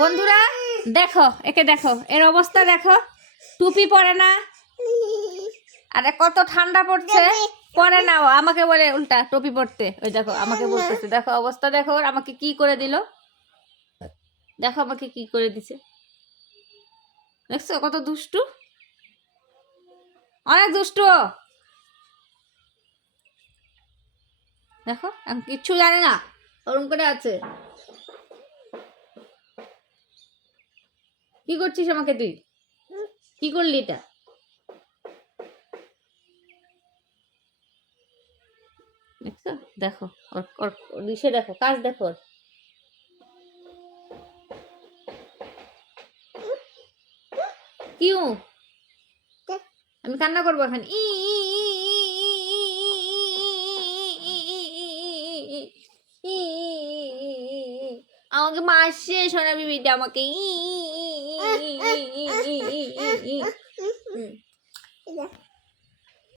বন্ধুরা দেখো, একে দেখো, এর অবস্থা দেখো, টুপি পরে না, আরে কত ঠান্ডা পড়ছে, পরে না, ও আমাকে বলে উল্টা টুপি পরতে। ওই দেখো আমাকে বলতেছে, দেখো অবস্থা দেখো, ওর আমাকে কি করে দিল, দেখো আমাকে কি করে দিছে, দেখছো কত দুষ্টু, অনেক দুষ্টু। দেখো আমি কিচ্ছু জানি না, ওরম করে আছে। কি করছিস আমাকে তুই, কি করলি এটা? দেখছো, দেখো ওর দিশে দেখো, কাজ দেখো ওর। কিউ আমি কান্না করবো এখন, আমাকে মারছে সোনা বিবিটা আমাকে,